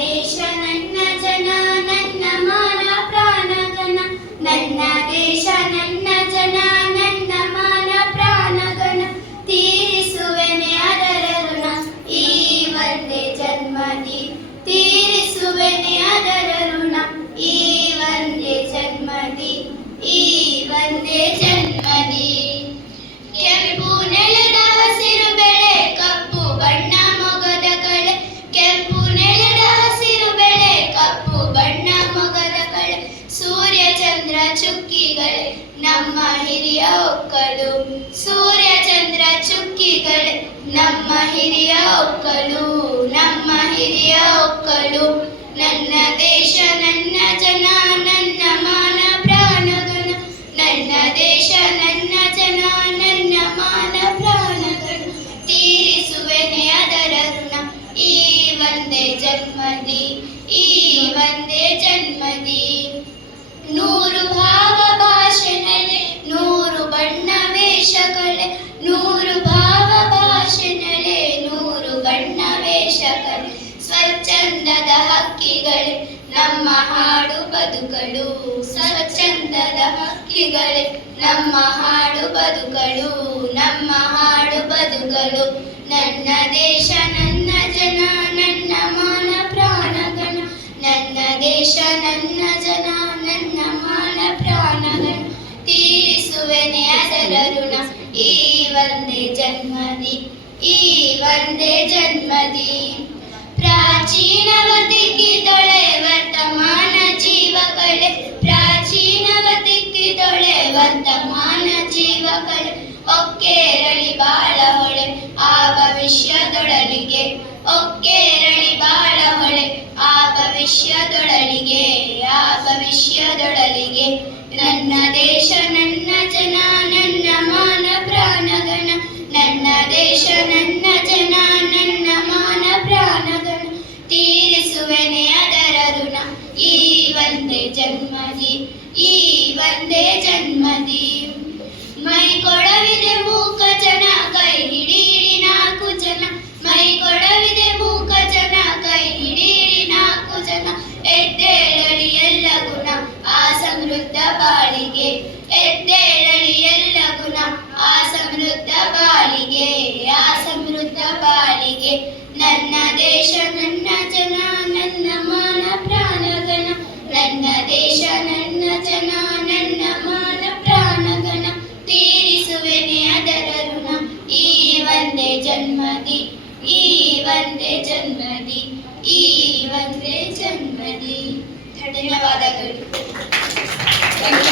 ದೇಶ ನನ್ನ ಜನ ನನ್ನ ಮಾನ ಪ್ರಾಣಗಣ, ನನ್ನ ದೇಶ ನನ್ನ ಜನ ನನ್ನ ಮಾನ ಪ್ರಾಣಗಣ, ತೀರಿಸುವೆನೆ ಅದರ ಋಣ ಈ ಒಂದೇ ಜನ್ಮದಿ, ತೀರಿಸುವೆನೆ ಅದರ ಋಣ ಈ ಒಂದೇ ಜನ್ಮದಿ, ಈ ಒಂದೇ ಜನ್ಮದಿ. ಕೆಂಪು ನೆಲದ ಹಸಿರು ಬೆಳೆ ಕಪ್ಪು ಬಣ್ಣ ಮೊಗದ ಕಳೆ, ಕೆಂಪು ನೆಲದ ಹಸಿರು ಬೆಳೆ ಕಪ್ಪು ಬಣ್ಣ ಮೊಗದ ಕಳೆ, ಸೂರ್ಯ ಚಂದ್ರ ಚುಕ್ಕಿಗಳೇ ನಮ್ಮ ಹಿರಿಯ ಒಕ್ಕಲು, ಸೂರ್ಯ ಚಂದ್ರ ಚುಕ್ಕಿಗಳೇ ನಮ್ಮ ಹಿರಿಯ ಒಕ್ಕಲು, ನಮ್ಮ ಹಿರಿಯ ಒಕ್ಕಲು. ನನ್ನ ದೇಶ ನನ್ನ ಜನ ನನ್ನ ಮಾನ ಪ್ರಾಣಗಣ, ನನ್ನ ದೇಶ ನನ್ನ ಜನ ನನ್ನ ಮಾನ ಪ್ರಾಣಗಣ, ತೀರಿಸುವೆನೆ ಅದರ ಋಣ ಈ ಒಂದೇ ಜನ್ಮದಿ, ಈ ಒಂದೇ ಜನ್ಮದಿ. ನೂರು ಭಾವ ಭಾಷೆ ನೆಲೆ ನೂರು ಬಣ್ಣ ವೇಷ ಕಲೆ, ನೂರು ಭಾವ ಭಾಷೆ ನೆಲೆ ನೂರು ಬಣ್ಣ ವೇಷ ಕಲೆ, ಸ್ವಚ್ಛಂದದ ಹಕ್ಕಿಗಳೇ ನಮ್ಮ ಹಾಡು ಬದುಕಲು, ಸ್ವಚ್ಛಂದದ ಹಕ್ಕಿಗಳೇ ನಮ್ಮ ಹಾಡು ಬದುಕಲು, ನಮ್ಮ ಹಾಡು ಬದುಕಲು. ನನ್ನ ದೇಶ ನನ್ನ ಜನ ನನ್ನ ಮಾನ ಪ್ರಾಣಗಣ, ನನ್ನ ದೇಶ ನನ್ನ ಜನ ನನ್ನ ಮಾನ ಪ್ರಾಣಗಣ, ತೀರಿಸುವೆನೆ ಅದರ ಋಣ ಈ ಒಂದೇ ಜನ್ಮದಿ, ಈ ಒಂದೇ ಜನ್ಮದಿ. ಪ್ರಾಚೀನವತಿಕ್ಕಿದೊಳೆ ವರ್ತಮಾನ ಜೀವ ಕಳೆ, ಪ್ರಾಚೀನವತಿಕ್ಕಿದೊಳೆ ವರ್ತಮಾನ ಜೀವ ಕಳೆ, ಒಕ್ಕೇರಳಿ ಬಾಳ ಹೊಳೆ ಆ ಭವಿಷ್ಯದೊಡಲಿಗೆ, ಒಕ್ಕೇರಳಿ ಬಾಳ ಹೊಳೆ ಆ ಭವಿಷ್ಯದೊಡಲಿಗೆ, ಆ ಭವಿಷ್ಯದೊಡಲಿಗೆ. ನನ್ನ ದೇಶ ನನ್ನ ಜನ ನನ್ನ ಮಾನ ಪ್ರಾಣಗಣ, ನನ್ನ ದೇಶ ನನ್ನ ಜನ ನನ್ನ ಮಾನ ಪ್ರಾಣಗಣ, ತೀರಿಸುವೆನೆ ಅದರ ಋಣ ಈ ಒಂದೇ ಜನ್ಮದಿ, ಈ ಒಂದೇ ಜನ್ಮದಿ. ಮೈ ಕೊಡವಿ